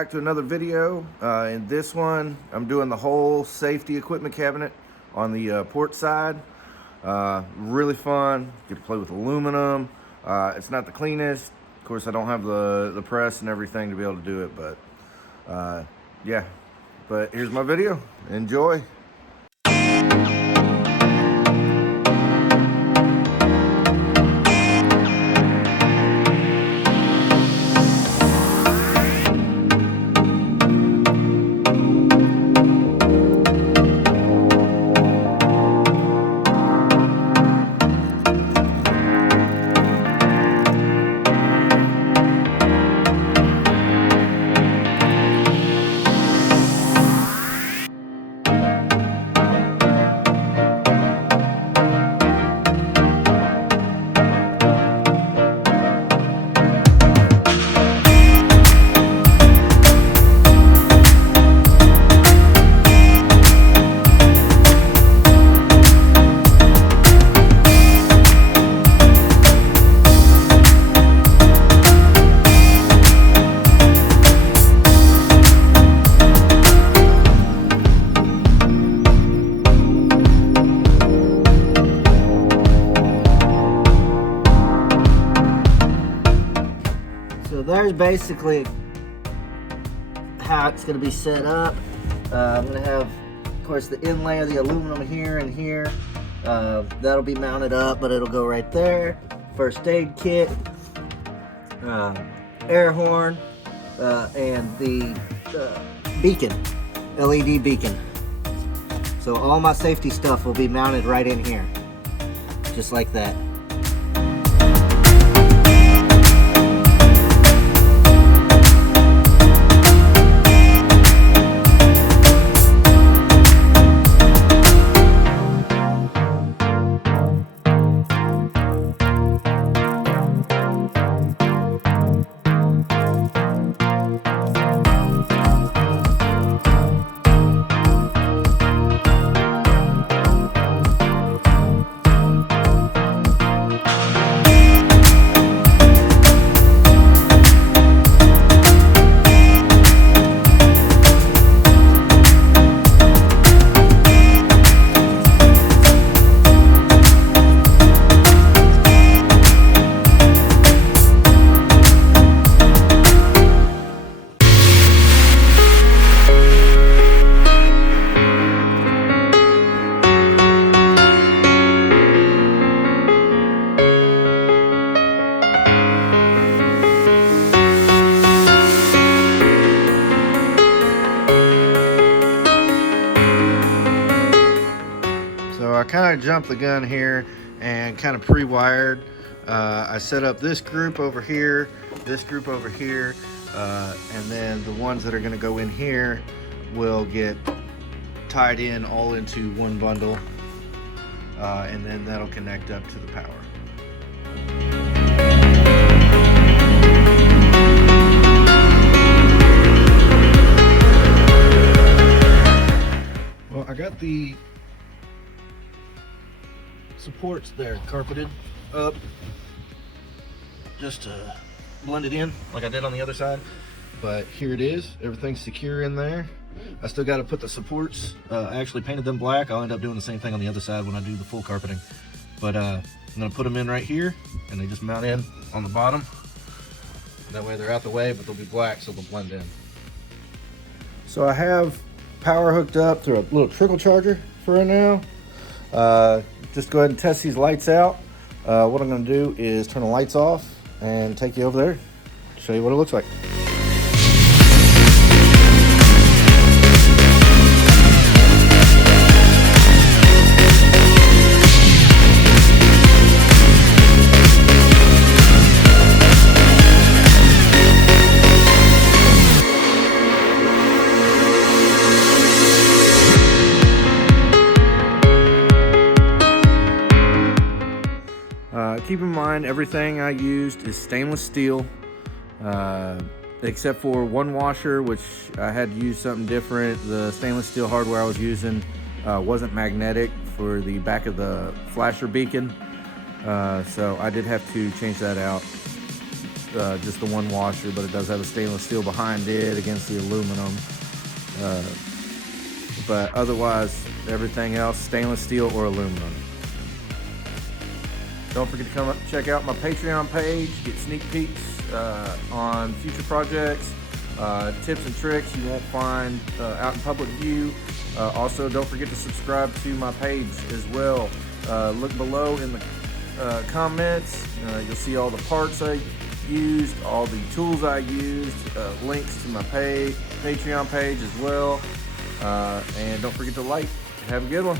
back to another video. In this one, I'm doing the whole safety equipment cabinet on the port side. Really fun. Get to play with aluminum. It's not the cleanest. Of course, I don't have the press and everything to be able to do it, but yeah. But here's my video. Enjoy. So there's basically how it's going to be set up. I'm going to have, of course, the inlay of the aluminum here and here. That'll be mounted up, but it'll go right there. First aid kit, air horn, and the beacon, LED beacon. So all my safety stuff will be mounted right in here, just like that. I kind of jumped the gun here and kind of pre-wired. I set up this group over here, this group over here, and then the ones that are going to go in here will get tied in all into one bundle, and then that'll connect up to the power. Well, I got the supports there carpeted up just to blend it in like I did on the other side, but here it is. Everything's secure in there. I still got to put the supports, I actually painted them black. I'll end up doing the same thing on the other side when I do the full carpeting, but I'm gonna put them in right here and they just mount in on the bottom. That way they're out the way, but they'll be black so they'll blend in. So I have power hooked up through a little trickle charger for right now. Just go ahead and test these lights out. What I'm going to do is turn the lights off and take you over there to show you what it looks like. Keep in mind, everything I used is stainless steel, except for one washer, which I had to use something different. The stainless steel hardware I was using wasn't magnetic for the back of the flasher beacon, so I did have to change that out. just the one washer, but it does have a stainless steel behind it against the aluminum. But otherwise, everything else, stainless steel or aluminum. Don't forget to come up, check out my Patreon page, get sneak peeks on future projects, tips and tricks you won't find out in public view. Also, don't forget to subscribe to my page as well. Look below in the comments. You'll see all the parts I used, all the tools I used, links to my Patreon page as well. And don't forget to like. Have a good one.